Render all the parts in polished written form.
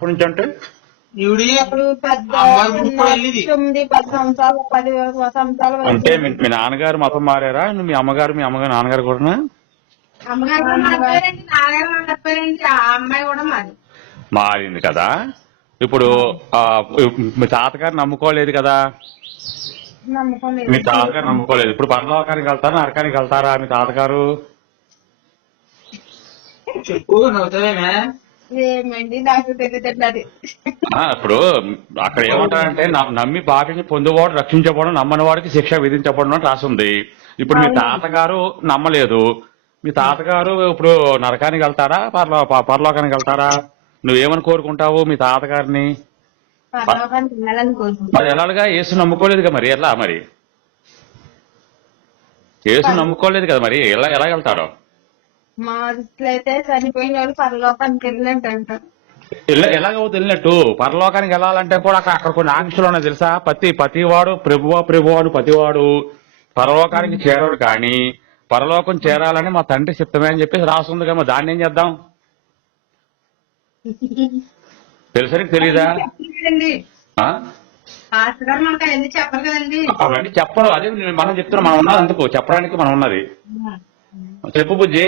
అప్పటి నుంచి అంటే ఇప్పుడు పెద్ద 9-10 సంవత్సరాలు 10 సంవత్సరాల అంటే వయసు. మీ నాన్నగారు మతం మారారా మీ అమ్మగారు నాన్నగారు కూడా అమ్మగారు కూడా మారిపోయారండి, నాన్నగారు కూడా మారిపోయారండి, ఆ అమ్మాయి కూడా మాది. మారింది కదా. ఇప్పుడు మీ తాతగారు నమ్ముకోలేదు కదా, నమ్మకం మీ లేదు. తాతగారు నమ్ముకోలేదు. ఇప్పుడు పరలోకానికి వెళ్తారా నరకానికి వెళ్తారా మీ తాతగారు? చెప్పు నవ్వుతావేమే. ఏమండి నాకు తెలియదండి అది. ఇప్పుడు అక్కడ ఏమంటారంటే నమ్మి పాటిని పొందువాడు రక్షించబడడం, నమ్మని వాడికి శిక్ష విధించబడడం అని రాసింది. ఇప్పుడు మీ తాతగారు నమ్మలేదు, మీ తాతగారు ఇప్పుడు నరకానికి వెళ్తారా పరలోకానికి వెళ్తారా? నువ్వేమని కోరుకుంటావు మీ తాతగారిని? పరలోకానికి వెళ్ళాలని కోరుకుంటున్నాను. మరి ఎలాగా యేసు నమ్ముకోలేదుగా, మరి ఎలా మరి యేసు నమ్ముకోలేదు కదా, మరి ఎలా వెళ్తాడు? మా దృష్టిలో అయితే చనిపోయిన వాళ్ళు పరలోకానికి వెళ్ళినట్టు అంటారు. ఎలాగో తెలియనట్టు పరలోకానికి వెళ్ళాలంటే కూడా అక్కడ కొన్ని ఆంక్షలు ఉన్నాయి తెలుసా? ప్రతివాడు ప్రభువాడు ప్రతివాడు పరలోకానికి చేరడు, కానీ పరలోకం చేరాలని మా తండ్రి చిత్తమే అని చెప్పేసి రాస్తుంది కదా, దాన్ని ఏం చేద్దాం? తెలుసా నీకు తెలీదా? కదండి పాస్టర్ గారు మనకు అవన్నీ చెప్పరు కదండి. అవన్నీ చెప్పడం అదే మనం చెప్తున్నాం, మనం ఉన్నది అందుకు చెప్పడానికి మనం ఉన్నది. చెప్పు బుజ్జి.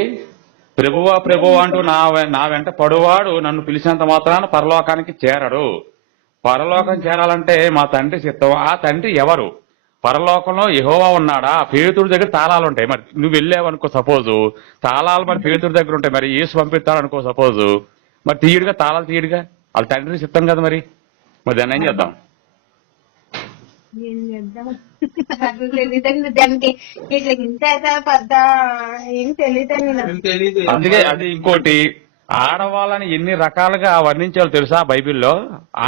ప్రభువా అంటూ నా వెంట పడువాడు నన్ను పిలిచినంత మాత్రాన పరలోకానికి చేరడు. పరలోకం చేరాలంటే మా తండ్రి చిత్తం. ఆ తండ్రి ఎవరు? పరలోకంలో యెహోవా ఉన్నాడా? పేతుడి దగ్గర తాళాలు ఉంటాయి, మరి నువ్వు వెళ్ళావనుకో సపోజు, తాళాలు మరి పేతుడి దగ్గర ఉంటాయి, మరి యేసు పంపిస్తాడనుకో సపోజు, మరి తీయడుగా తాళాలు తీయడుగా, వాళ్ళ తండ్రి చిత్తం కదా, మరి దాన్ని ఏం చేద్దాం? ఏం చేద్దాం నాకు తెలియదండి దానికి. ఇట్లా ఇంత అయితే పెద్ద ఏం తెలియదండి నాకు. తెలీదు. అందుకే అది ఇంకోటి, ఆడవాళ్ళని ఎన్ని రకాలుగా వర్ణించాలో తెలుసా బైబిల్లో?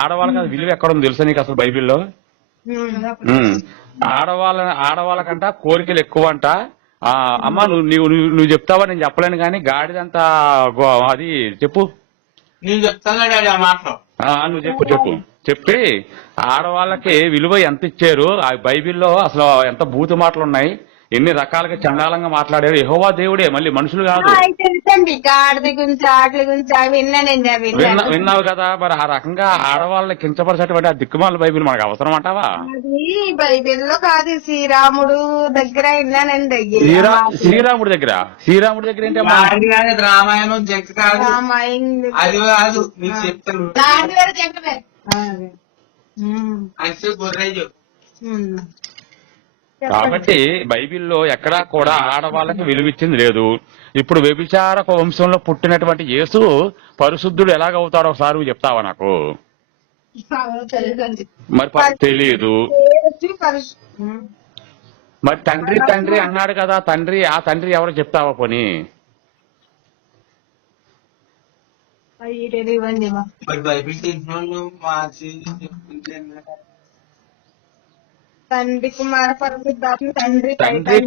ఆడవాళ్ళకి అది విలువ ఎక్కడుంది తెలుసా నీకు అసలు బైబిల్లో? ఆడవాళ్ళకంట కోరికలు ఎక్కువ అంట. అమ్మా నువ్వు చెప్తావా, నేను చెప్పలేను కానీ గాడిదంతా అది చెప్పు. నేను చెప్తాను డాడీ ఆ మాటలో. నువ్వు చెప్పి ఆడవాళ్ళకి విలువ ఎంత ఇచ్చారు ఆ బైబిల్లో, అసలు ఎంత బూతు మాటలు ఉన్నాయి, ఎన్ని రకాలుగా చండాలంగా మాట్లాడారు. యెహోవా దేవుడే, మళ్ళీ మనుషులు కాదు. తెలుసండి గాడిద గురించి ఆటల గురించి అవి విన్నానండి. అవి విన్నావు కదా, మరి ఆ రకంగా ఆడవాళ్ళని కించపరిచేటువంటి ఆ దిక్కుమాల బైబిల్ మనకు అవసరం అంటావా? అది బైబిల్లో కాదు, శ్రీరాముడు దగ్గర విన్నానండి. శ్రీరాముడి దగ్గర ఏంటి? అది కాదు రామాయణం జంక కాదు, అది కాదు నీకు చెప్తాను. అంటే గుర్రేజు. కాబట్టి బైబిల్లో ఎక్కడా కూడా ఆడవాళ్ళకి విలువిచ్చింది లేదు. ఇప్పుడు వ్యభిచారక వంశంలో పుట్టినటువంటి యేసు పరిశుద్ధుడు ఎలాగవుతాడో ఒకసారి నువ్వు చెప్తావా నాకు? మరి తెలియదు. మరి తండ్రి అన్నాడు కదా, ఆ తండ్రి ఎవరో చెప్తావా పోనీ? మరి బైబిల్ తెలిసిన వాళ్ళు మార్చి చెప్తుంటే తండ్రి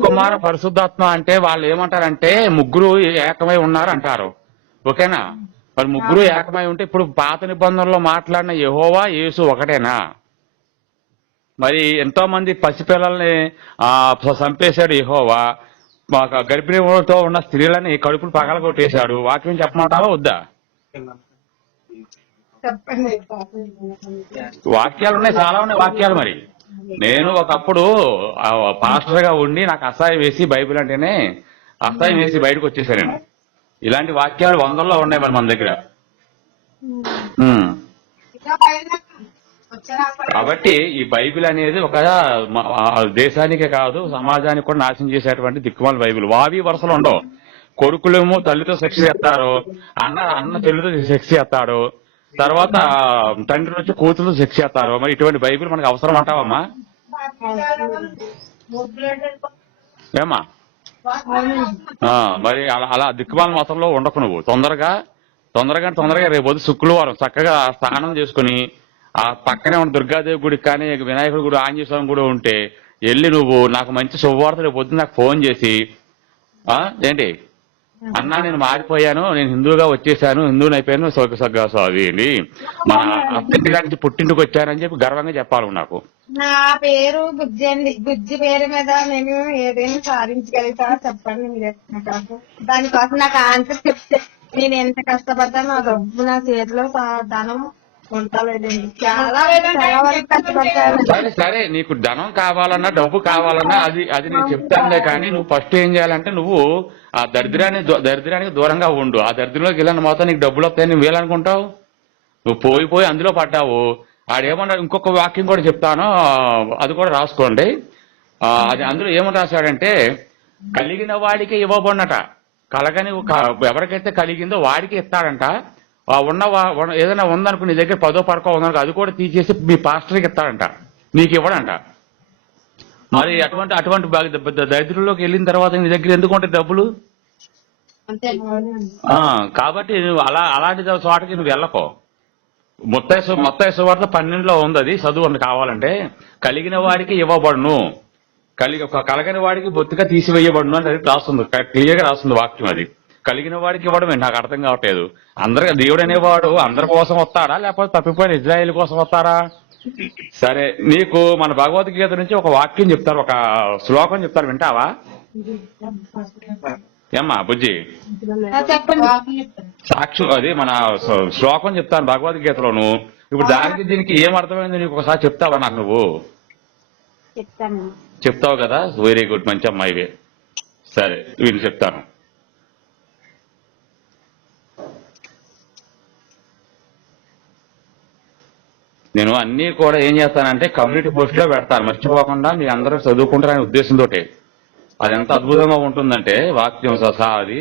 కుమార పరిశుద్ధాత్మ అంటే వాళ్ళు ఏమంటారంటే ముగ్గురు ఏకమై ఉన్నారు అంటారు. ఓకేనా? మరి ముగ్గురు ఏకమై ఉంటే ఇప్పుడు పాత నిబంధనలో మాట్లాడిన యెహోవా యేసు ఒకటేనా? మరి ఎంతో మంది పసిపిల్లల్ని చంపేశాడు యెహోవా, గర్భిణీతో ఉన్న స్త్రీలని కడుపులు పగలగొట్టేశాడు. వాక్యం చెప్పమంటావా వద్దా? వాక్యాలు ఉన్నాయి, చాలా ఉన్నాయి వాక్యాలు. మరి నేను ఒకప్పుడు పాస్టర్ గా ఉండి నాకు అసహాయం వేసి బైబిల్ అంటేనే అసహాయం వేసి బయటకు వచ్చేసాను నేను. ఇలాంటి వాక్యాలు వందల్లో ఉన్నాయి మరి మన దగ్గర. కాబట్టి ఈ బైబిల్ అనేది ఒక దేశానికే కాదు సమాజానికి కూడా నాశనం చేసేటువంటి దిక్కుమాల బైబిల్. వావి వరుసలు ఉండవు. కొడుకులేమో తల్లితో సెక్స్ చేస్తారు, అన్న తల్లితో సెక్స్ చేస్తాడు, తర్వాత తండ్రి నుంచి కూతురు సెక్స్ చేస్తారు. మరి ఇటువంటి బైబిల్ మనకు అవసరం అంటావమ్మా? ఏమా? మరి అలా దిక్కుమాల మతంలో ఉండకు నువ్వు. తొందరగా రేపు శుక్రవారం చక్కగా స్నానం చేసుకుని ఆ పక్కనే ఉన్న దుర్గాదేవి గుడికి కానీ వినాయకుడి గుడి ఆంజనేయ స్వామి గుడి ఉంటే వెళ్ళి నువ్వు నాకు మంచి శుభవార్త రేపు పొద్దున్న నాకు ఫోన్ చేసి ఏంటి అన్నా నేను మారిపోయాను, నేను హిందువుగా వచ్చేసాను, హిందువుని అయిపోయాను, అవి మన అత్తింటి పుట్టింటికి వచ్చానని చెప్పి గర్వంగా చెప్పాలి నాకు. నా పేరు బుజ్జి అండి. బుజ్జి పేరు మీద నేను ఏదైనా సాధించగలుగుతా చెప్పండి మీరే. దానికోసం నాకు ఆన్సర్ చెప్తే నేను ఎంత కష్టపడ్డా నా డబ్బు నా చేతిలో ధనం ఉంటాలేదండి. చాలా చాలా వరకు కష్టపడతాను. సరే సరే, నీకు ధనం కావాలన్నా డబ్బు కావాలన్నా అది అది నేను చెప్తానులే. కానీ నువ్వు ఫస్ట్ ఏం చేయాలంటే నువ్వు ఆ దరిద్రానికి దూరంగా ఉండు. ఆ దరిద్రంలోకి వెళ్ళిన మొత్తం నీకు డబ్బులు వస్తాయని నువ్వు వేయాలనుకుంటావు. నువ్వు పోయి అందులో పడ్డావు. ఆడేమన్నాడు, ఇంకొక వాక్యం కూడా చెప్తాను, అది కూడా రాసుకోండి. అది అందులో ఏమని రాశాడంటే, కలిగిన వాడికి ఇవ్వబడినట, కలగని ఎవరికైతే కలిగిందో వాడికి ఇస్తాడంట. ఏదైనా ఉందనుకో, నీ దగ్గర 10 పరకో ఉందనుకో, అది కూడా తీసేసి మీ పాస్టర్కి ఇస్తాడంట, నీకు ఇవ్వడంట. మరి అటువంటి దరిద్రంలోకి వెళ్ళిన తర్వాత నీ దగ్గర ఎందుకు ఉంటాయి డబ్బులు? కాబట్టి నువ్వు అలాంటి చోటకి నువ్వు వెళ్ళకో. మొత్తం సువార్త 12లో ఉంది, అది చదువు కావాలంటే. కలిగిన వాడికి ఇవ్వబడును, కలగని వాడికి బొత్తిగా తీసివేయబడును అని అది రాస్తుంది, క్లియర్ గా రాస్తుంది వాక్యం. అది కలిగిన వాడికి ఇవ్వడం నాకు అర్థం కావట్లేదు. దేవుడు అనేవాడు అందరి కోసం వస్తాడా, లేకపోతే తప్పిపోయిన ఇజ్రాయేల్ కోసం వస్తారా? సరే, నీకు మన భగవద్గీత నుంచి ఒక వాక్యం చెప్తారు, ఒక శ్లోకం చెప్తారు, వింటావా? ఏమ్మా బుజ్జి, సాక్షి అది మన శ్లోకం చెప్తాను భగవద్గీతలోను. ఇప్పుడు దానికి దీనికి ఏం అర్థమైంది నీకు ఒకసారి చెప్తావా నాకు? నువ్వు చెప్తావు కదా, వెరీ గుడ్, మంచి అమ్మాయివే. సరే, వీళ్ళు చెప్తాను. నేను అన్ని కూడా ఏం చేస్తానంటే కమ్యూనిటీ పోస్ట్ లో పెడతాను, మర్చిపోకుండా మీ అందరూ చదువుకుంటారనే ఉద్దేశంతో. అది ఎంత అద్భుతంగా ఉంటుందంటే వాక్యం అది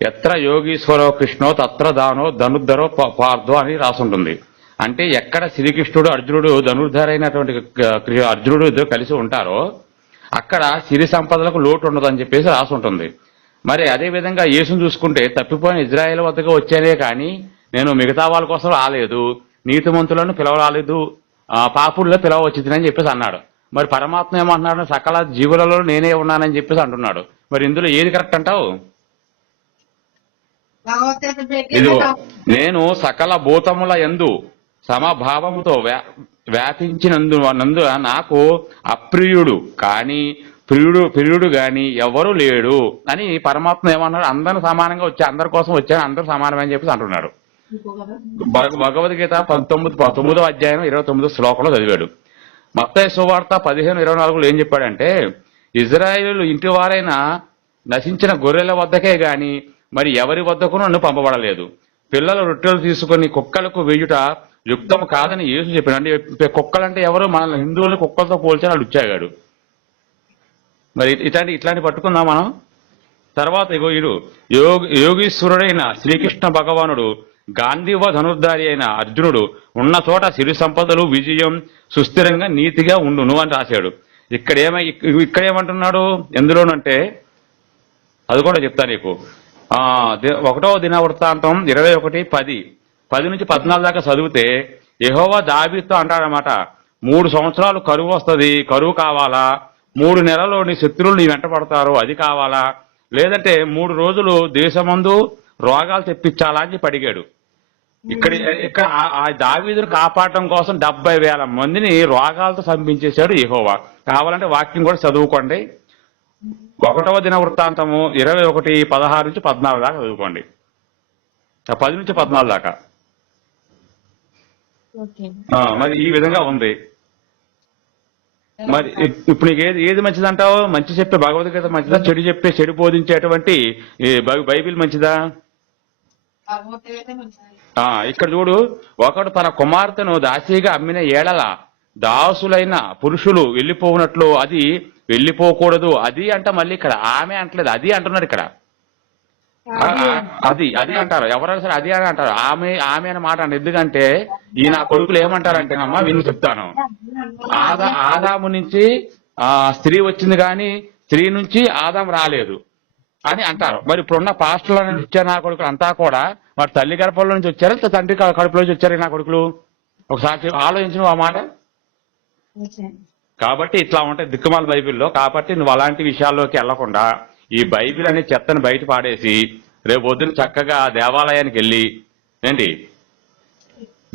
ఎత్ర యోగీశ్వరో కృష్ణో తత్ర దానో ధనుర్ధరో పార్థో అని రాసుంటుంది. అంటే ఎక్కడ శ్రీకృష్ణుడు అర్జునుడు ధనుర్ధరైనటువంటి అర్జునుడు ఇద్దరు కలిసి ఉంటారో అక్కడ సిరి సంపదలకు లోటు ఉండదని చెప్పేసి రాసి ఉంటుంది. మరి అదే విధంగా యేసును చూసుకుంటే, తప్పిపోయిన ఇజ్రాయేల్ వద్దకు వచ్చానే కానీ నేను మిగతా వాళ్ళ కోసం రాలేదు, నీతిమంతులను పిలవరాలేదు, పాపుల్లో పిలవ వచ్చిందని చెప్పేసి అన్నాడు. మరి పరమాత్మ ఏమంటున్నాడు, సకల జీవులలో నేనే ఉన్నానని చెప్పేసి అంటున్నాడు. మరి ఇందులో ఏది కరెక్ట్ అంటావు? ఇది నేను సకల భూతముల యందు సమభావముతో వ్యాపించినందు నాకు అప్రియుడు కానీ ప్రియుడు గాని ఎవరు లేడు అని పరమాత్మ ఏమన్నాడు, అందరూ సమానంగా వచ్చి అందరి కోసం వచ్చాను, అందరూ సమానమని చెప్పేసి అంటున్నాడు. భగవద్గీత 19వ అధ్యాయం 29వ శ్లోకంలో చదివాడు. మత్తయి సువార్త 15:24లో ఏం చెప్పాడంటే, ఇజ్రాయేలు ఇంటి వారైన నశించిన గొర్రెల వద్దకే గాని మరి ఎవరి వద్దకు నన్ను పంపబడలేదు. పిల్లల రొట్టెలు తీసుకుని కుక్కలకు వేయుట యుక్తం కాదని యేసు చెప్పాడు. అంటే కుక్కలంటే ఎవరు? మన హిందువులు కుక్కలతో పోల్చారు, వాళ్ళు ఉచ్చాగాడు. మరి ఇట్లాంటి పట్టుకుందాం మనం. తర్వాత ఇడు యోగీశ్వరుడైన శ్రీకృష్ణ భగవానుడు, గాంధీవ ధనుర్ధారి అయిన అర్జునుడు ఉన్న చోట సిరి సంపదలు, విజయం, సుస్థిరంగా నీతిగా ఉండును అని రాశాడు. ఇక్కడేమంటున్నాడు ఎందులోనంటే, అది కూడా చెప్తా నీకు. 1వ దినవృత్తాంతం 21:10 నుంచి 14 దాకా చదివితే యెహోవా దావీదుతో అంటాడనమాట, 3 సంవత్సరాలు కరువు వస్తుంది, కరువు కావాలా? 3 నెలలు నీ శత్రువులు నీ వెంట పడతారు, అది కావాలా? లేదంటే 3 రోజులు దేశమందు రోగాలు తెప్పించాలా అని చెప్పి అడిగాడు. ఇక్కడ ఆ దావీదును కాపాడటం కోసం 70,000 మందిని రోగాలతో చంపించేశాడు యెహోవా. కావాలంటే వాక్యం కూడా చదువుకోండి. 1వ దినవృత్తాంతము 21:16 నుంచి 14 దాకా చదువుకోండి, 10 నుంచి 14 దాకా. మరి ఈ విధంగా ఉంది. మరి ఇప్పుడు నీకు ఏది మంచిదంటావు? మంచి చెప్పే భగవద్గీత మంచిదా, చెడు బోధించేటువంటి బైబిల్ మంచిదా? ఇక్కడ చూడు, ఒకడు తన కుమార్తెను దాసీగా అమ్మిన ఏడల దాసులైన పురుషులు వెళ్ళిపోనట్లు అది వెళ్ళిపోకూడదు. అది అంట, మళ్ళీ ఇక్కడ ఆమె అంటలేదు, అది అంటున్నాడు ఇక్కడ. అది అంటారు ఎవరైనా సరే, అది అని అంటారు. ఆమె అనే మాట అండి. ఎందుకంటే ఈ నా కొడుకులు ఏమంటారంటే, అమ్మా వీళ్ళు చెప్తాను, ఆదాము నుంచి స్త్రీ వచ్చింది కానీ స్త్రీ నుంచి ఆదాము రాలేదు అని అంటారు. మరి ఇప్పుడున్న పాస్టర్ల నుంచి వచ్చారు నా కొడుకులు అంతా కూడా వాడు తల్లి గర్భంలో నుంచి వచ్చారా, తండ్రి కడుపులో నుంచి వచ్చారు నా కొడుకులు? ఒకసారి ఆలోచించిన ఆ మాట. కాబట్టి ఇట్లా ఉంటాయి దిక్కుమాల బైబిల్లో. కాబట్టి నువ్వు అలాంటి విషయాల్లోకి వెళ్లకుండా ఈ బైబిల్ అనే చెత్తను బయట పాడేసి రేపు పొద్దున చక్కగా దేవాలయానికి వెళ్ళి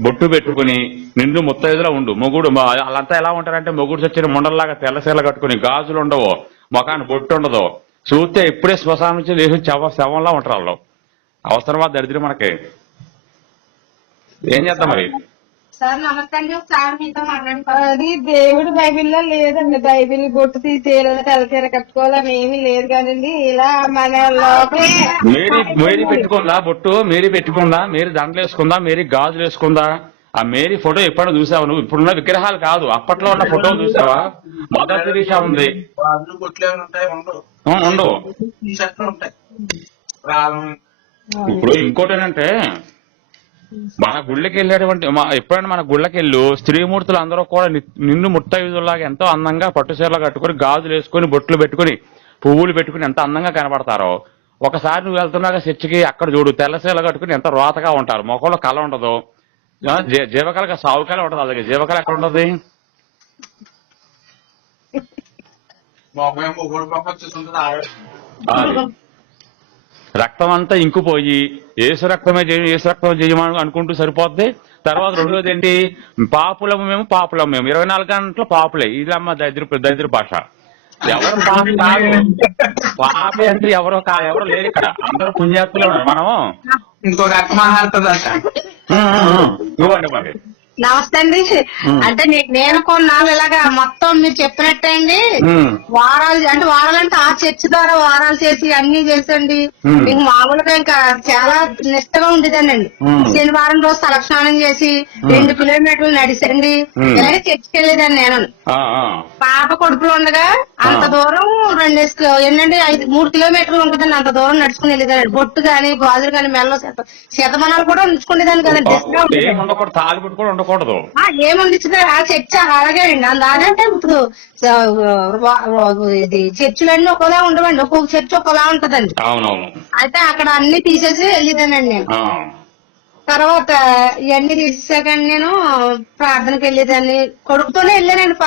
బొట్టు పెట్టుకుని నిండు ముత్తైదులా ఉండు. మొగుడు వాళ్ళంతా ఎలా ఉంటారంటే, మొగుడు చచ్చిన ముండల్లాగా తెల్లసీల కట్టుకుని, గాజులు ఉండవో, ముఖాన్ని బొట్టు ఉండదో, చూస్తే ఇప్పుడే శ్మశానం నుంచి లేచి శవంలా ఉంటారు వాళ్ళు. అవసరమా దరిద్రం మనకి? ఏం చేద్దాం మరి? సార్ నమస్తే అండి. సార్ మీతో మాట్లాడుకో. అది దేవుడు బైబిల్లో లేదండి. బైబిల్ బొట్టు తీసేయాలి, తలచీర కట్టుకోవాలని ఏమీ లేదు కదండి. ఇలా మన లోపలే మేరీ పెట్టుకుందా బొట్టు? మేరీ పెట్టుకుందా? మేరీ దండలు వేసుకుందా? మేరీ గాజులు వేసుకుందా? ఆ మేరీ ఫోటో ఎప్పుడైనా చూసావా నువ్వు? ఇప్పుడున్న విగ్రహాలు కాదు, అప్పట్లో ఉన్న ఫోటోలు చూసావా? మదర్ తెరీసా ఉంది. వాళ్ళు కొట్లు ఏమైనా ఉంటాయి? ఉండవు. ఉండవు. టీ-షర్ట్లు ఉంటాయి. రాళ్ళం. ఇప్పుడు ఇంకోటి ఏంటంటే మన గుళ్ళకి వెళ్ళేటువంటి ఎప్పుడైనా మన గుళ్ళకి వెళ్ళు స్త్రీమూర్తులు అందరూ కూడా నిన్ను ముత్తైదులాగా ఎంతో అందంగా పట్టుచీరలు కట్టుకుని గాజులు వేసుకుని బొట్లు పెట్టుకుని పువ్వులు పెట్టుకుని ఎంత అందంగా కనబడతారో, ఒకసారి నువ్వు వెళ్తున్నాగా చర్చికి అక్కడ చూడు, తెల్లచీరలు కట్టుకుని ఎంత రోతగా ఉంటారు, ముఖంలో కళ ఉండదు, జీవకళగా సావుకళ ఉండదు. అలాగే జీవకళ ఎక్కడ ఉండదు? మొగ మొగుడు పక్క వచ్చేస్తుంటుంది ఆవిడ. రక్తం అంతా ఇంకుపోయి ఏసు రక్తమే చేయమని అనుకుంటూ సరిపోద్ది. తర్వాత రెండోది ఏంటి? పాపులము మేము 24 గంటలు పాపులే. ఇది అమ్మ దరిద్ర భాష. ఎవరు పాప కాదు, పాపే అంటే ఎవరో లేరు ఇక్కడ, అందరూ పుణ్యాత్తులే ఉన్నారు. మనం ఇంకొక అక్క మాట్లాడుతుందంట. ఇవ్వండి మరి. నమస్తే అండి. అంటే నేను కొన్నాళ్ళు ఇలాగా మొత్తం మీరు చెప్పినట్టే అండి వారాలంటే ఆ చర్చ్ ద్వారా వారాలు చేసి అన్ని చేసండి. ఇంక మామూలుగా ఇంకా చాలా నిష్టగా ఉండేదానండి. శనివారం రోజు తలస్నానం చేసి 2 కిలోమీటర్లు నడిచండి ఇలాగే చర్చికి వెళ్ళేదాన్ని నేను. పాప కొడుకులు ఉండగా అంత దూరం 3 కిలోమీటర్లు ఉంటుందండి. అంత దూరం నడుచుకుని వెళ్ళేదాన్ని. బొట్టు గాని గాజులు గాని మెల్ల శతమానాలు కూడా ఉంచుకునేదాన్ని కదండి. ఉండకూడదు ఏముంది ఆ చర్చ అలాగే అండి. అలాగంటే ఇప్పుడు ఇది చర్చిలన్నీ ఒకలా ఉండవండి, ఒక్కొక్క చర్చ్ ఒకలా ఉంటదండి. అవునవును. అయితే అక్కడ అన్ని తీసేసి వెళ్ళేదానండి నేను. తర్వాత ఇవన్నీ తీసేసాకండి నేను ప్రార్థనకి వెళ్ళేదాన్ని. కొడుకుతోనే వెళ్ళానండి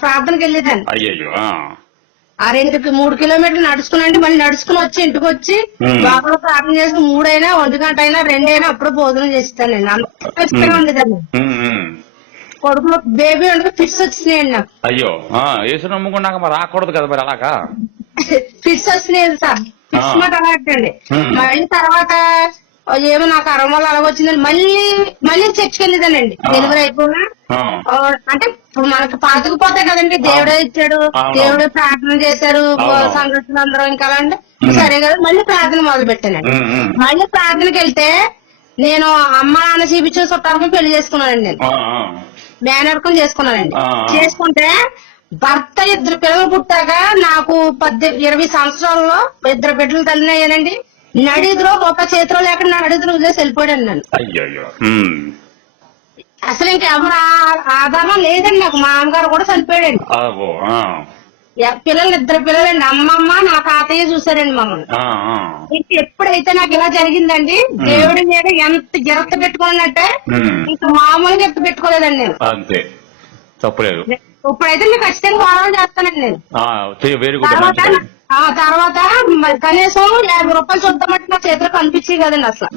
ప్రార్థనకి వెళ్ళేదాన్ని. ఆ 3 కిలోమీటర్లు నడుచుకునండి. మళ్ళీ నడుచుకుని వచ్చి ఇంటికి వచ్చి లోపల ప్రార్థన చేసి 3 అయినా 1 గంట అయినా 2 అయినా అప్పుడు భోజనం చేస్తానండి. అంత ఇష్టంగా ఉండేదాన్ని. కొడుకులో బేబీ అంటే ఫిట్స్ వచ్చినాయండి నాకు. అయ్యో, యేసు నమ్ముకున్నాక మరి రాకూడదు కదా మరి అలాగా? ఫిట్స్ వచ్చినాయి సార్. ఫిట్స్ మాట అలాంటండి. మళ్ళీ తర్వాత ఏమో నాకు అరవలో అలా వచ్చిందని మళ్ళీ చర్చికి వెళ్ళేదానండి. డెలివరీ అయిపోయినా అంటే మనకు పాతుకుపోతాయి కదండి. దేవుడే ఇచ్చాడు, దేవుడు ప్రార్థన చేశారు సంఘటనలు అందరూ ఇంకా అలాంటి సరే కదా. మళ్ళీ ప్రార్థన మొదలు పెట్టానండి. మళ్ళీ ప్రార్థనకి వెళ్తే నేను అమ్మ నాన్న చూపించే చుట్టాలకు పెళ్లి చేసుకున్నానండి. నేను మేనర్కం చేసుకున్నానండి. చేసుకుంటే భర్త 2 పిల్లలు పుట్టాక నాకు 20 సంవత్సరాల్లో 2 బిడ్డలు తల్లిని అయ్యానండి. నడిదిలో ఒక చేతిలో లేకుండా నడిదిలో వదిలేసి వెళ్ళిపోయాడు నన్ను. అసలు ఇంకెవరు ఆధారం లేదండి నాకు. మా అమ్మగారు కూడా చనిపోయాడండి. పిల్లలు 2 పిల్లలండి. అమ్మమ్మ నా తాతయ్య చూసారండి మమ్మల్ని. ఎప్పుడైతే నాకు ఇలా జరిగిందండి, దేవుడి మీద ఎంత గిరత పెట్టుకున్నట్టే ఇంకా మామూలుగా ఎత్తు పెట్టుకోలేదండి నేను. అంతే, తప్పలేదు. ఇప్పుడైతే నేను ఖచ్చితంగా వారాలు చేస్తానండి నేను. తర్వాత కనీసం 50 రూపాయలు చూద్దామంటే నా చేతిలో కనిపించి కదండి. అసలు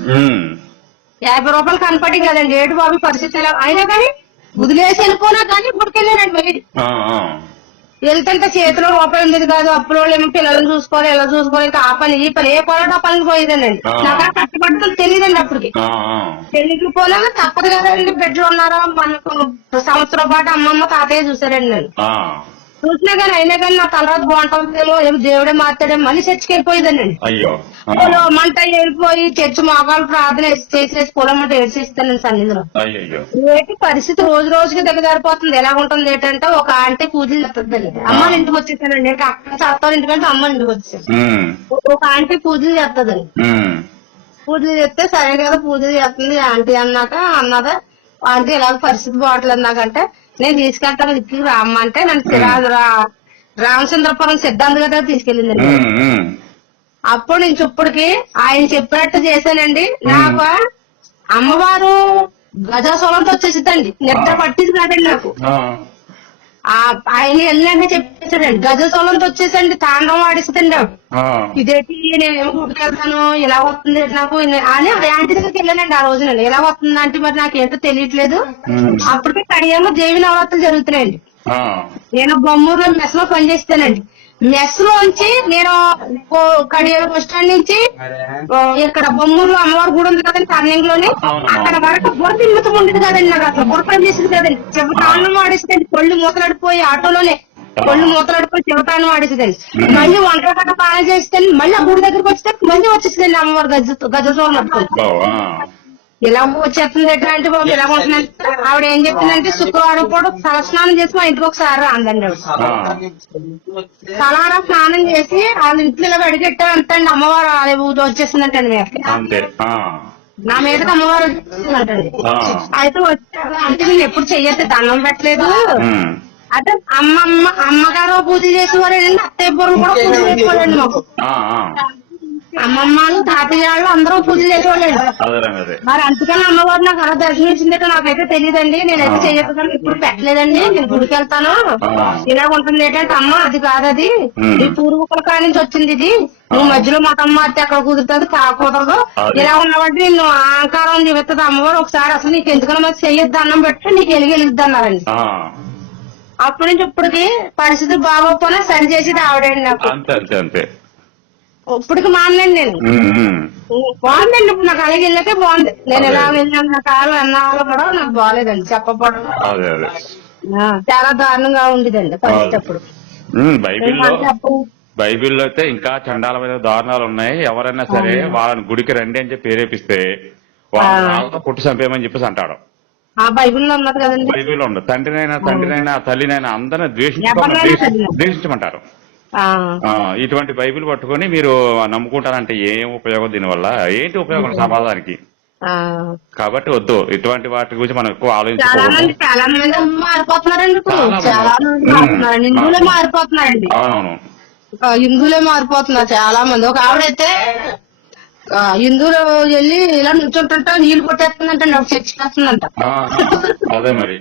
50 రూపాయలు కనపడి కదండి. ఏడు బాబు పరిస్థితి అయినా కానీ వదిలేసి వెళ్ళిపోయినా కానీ ఇప్పటికెళ్ళానండి. మరి వెళ్తుంటే చేతిలో రూపాయి ఉండేది కాదు. అప్పుడు ఏమో పిల్లలను చూసుకోవాలి, ఎలా చూసుకోవాలి, ఇంకా ఆ పని ఈ పని ఏ పని పనికి పోయేదానండి. నాకు ఆ కష్టపడుతుంది తెలియదండి. అప్పటికి తెలియకపోయినా తప్పదు కదండి. బిడ్డలు ఉన్నారా మనకు సంవత్సరం పాటు అమ్మమ్మ తాతయ్య చూసారండి నన్ను. చూసినా కానీ అయినా కానీ నా తర్వాత బాగుంటుందో ఏమో దేవుడే మాట్లాడే మళ్ళీ చర్చికి వెళ్ళిపోయేదానండి. మంట వెళ్ళిపోయి చర్చి మోకాలు ప్రార్థన చేసేసి పొలమంట ఏడ్చేస్తానండి సన్నిధిలో. ఏంటి పరిస్థితి రోజు రోజుకి దగ్గరిపోతుంది. ఎలా ఉంటుంది ఏంటంటే ఒక ఆంటీ పూజలు చేస్తుందండి. అమ్మాళ్ళ ఇంటికి వచ్చేసానండి. ఇంకా అక్కడ చేస్తాను ఇంటికంటే అమ్మ ఇంటికి వచ్చేసాను. ఒక ఆంటీ పూజలు చేస్తుందండి. పూజలు చేస్తే సరే కదా పూజలు చేస్తుంది ఆంటీ అన్నదా ఆంటీ ఎలాగ పరిస్థితి బాగట్లేదు నాకంటే నేను తీసుకెళ్తాను ఇక్కడికి రామ్మంటే నన్ను రామచంద్రపురం సిద్ధాంత గట్రా తీసుకెళ్ళిందండి. అప్పుడు నుంచి ఇప్పటికి ఆయన చెప్పినట్టు చేశానండి. నాకు అమ్మవారు గజాసోలంతో వచ్చేసిందండి. నిద్ర పట్టింది కాదండి నాకు. ఆయన వెళ్ళాక చెప్పేసాడండి. గజాసోలంతో వచ్చేసండి తాండవం ఆడిస్తుందండి. ఇదేంటి నేనేమో గుడికెళ్తాను ఇలా వస్తుంది నాకు అని యాంటీ దగ్గరికి వెళ్ళానండి. ఆ రోజు నేను ఎలా వస్తుందంటే మరి నాకేంటో తెలియట్లేదు. అప్పటికే కడియాలో దేవి నవరాత్రులు జరుగుతున్నాయండి. నేను బొమ్మూరులో మెస్ లో పనిచేస్తానండి. మెస్ లోంచి నేను కడియాల బస్ స్టాండ్ నుంచి ఇక్కడ బొమ్మూరులో అమ్మవారి గుడి ఉంది కదండి టర్నింగ్ లోని, అక్కడ వరకు బుర్ర తిమ్ముతం ఉండేది కదండి. నాకు అసలు బుర్ర పని చేసింది కదండి. చివతాన్నం వాడేసిందండి, పళ్ళు మూతలాడిపోయి ఆటోలోనే పళ్ళు మూతలాడిపోయి చివతాన్నం వాడేసిందండి. మళ్ళీ వంట కట్ట పాన చేస్తే మళ్ళీ ఆ గుడి దగ్గరకు వస్తే మళ్ళీ వచ్చేసిందండి అమ్మవారి గజతో నడుపుతుంది. ఇలా వచ్చేస్తుంది ఎట్లాంటి బాబు ఇలా ఉంటుందంటే ఆవిడ ఏం చెప్పిందంటే శుక్రవారం కూడా తలస్నానం చేసి మా ఇంటికి ఒకసారి రాందండి. తలారా స్నానం చేసి వాళ్ళ ఇంట్లో ఇలా అడిగెట్టారంటండి అమ్మవారు వచ్చేసిందంటండి మీకు. నా మీదకి అమ్మవారు వచ్చేసిందంటండి. అయితే వచ్చాక అంటే నేను ఎప్పుడు చెయ్యొద్దు, దండం పెట్టలేదు. అంటే అమ్మగారు పూజ చేసేవారండి, అత్తయ్య బుర్రలు కూడా పూజ చేసేవాళ్ళండి మాకు. అమ్మమ్మలు తాతయ్యాళ్ళు అందరూ పూజ చేసేవాళ్ళండి. మరి అందుకని అమ్మవారు నాకు అలా దర్శనమిచ్చిందంటే నాకైతే తెలియదండి. నేనైతే చెయ్యదు కానీ ఇప్పుడు పెట్టలేదండి. నేను గుడికి వెళ్తాను ఇలా ఉంటుంది ఏంటంటే అమ్మ అది కాదు, అది ఈ పూర్వీకుల కాడి నుంచి వచ్చింది, ఇది నువ్వు మధ్యలో మతం మారితే ఎక్కడ కుదురుతుంది, కాకూడదు. ఇలా ఉన్నవాటి నిన్ను అహంకారం చూపిస్తుంది అమ్మవారు. ఒకసారి అసలు నీకు ఎందుకన్నా మరి చెయ్యొద్దు అన్నం పెట్టి నీకు వెలిగిద్ది అన్నారండి. అప్పటి నుంచి ఇప్పటికి పరిస్థితి బాగోపోయినా సరి చేసేది ఆవిడండి నాకు. ఇప్పటికి మానండి నేను బాగుందండి. ఇప్పుడు నాకు అలాగే వెళ్ళకే బాగుంది. నేను ఎలా వెళ్ళాను నా కాలం అన్నాళ్ళు కూడా నాకు బాగాలేదండి చెప్పపడం. చాలా దారుణంగా ఉండేదండి పరిస్థితి అప్పుడు. బైబిల్లో అయితే ఇంకా చండాలమైన దారుణాలు ఉన్నాయి. ఎవరైనా సరే వాళ్ళని గుడికి రండి అని చెప్పి ప్రేరేపిస్తే వాళ్ళ కొట్టు చంపేయమని చెప్పేసి అంటాడు. ఆ బైబిల్లో ఉన్నది కదండి. బైబిల్లో ఉండదు. తండ్రినైనా తల్లినైనా అందరిని ద్వేషించమంటారు. ఇటువంటి బైబిల్ పట్టుకొని మీరు నమ్ముకుంటారంటే ఏం ఉపయోగం దీనివల్ల? ఏంటి ఉపయోగం సమాజానికి? కాబట్టి వద్దు, ఇటువంటి వాటి గురించి మనం ఎక్కువ ఆలోచించుకోవాలి. చాలా మంది మారిపోతున్నారండి, చాలా మంది మారిపోతున్నారండి, హిందువులే మారిపోతున్నారండి. అవునవును, హిందువులే మారిపోతున్నారు చాలా మంది. ఒక ఆవిడైతే హిందువులు వెళ్ళి ఇలా నుంచుంటుంటే నీళ్లు కొట్టేస్తుందంటే చర్చ చేస్తుందంట. అదే మరి.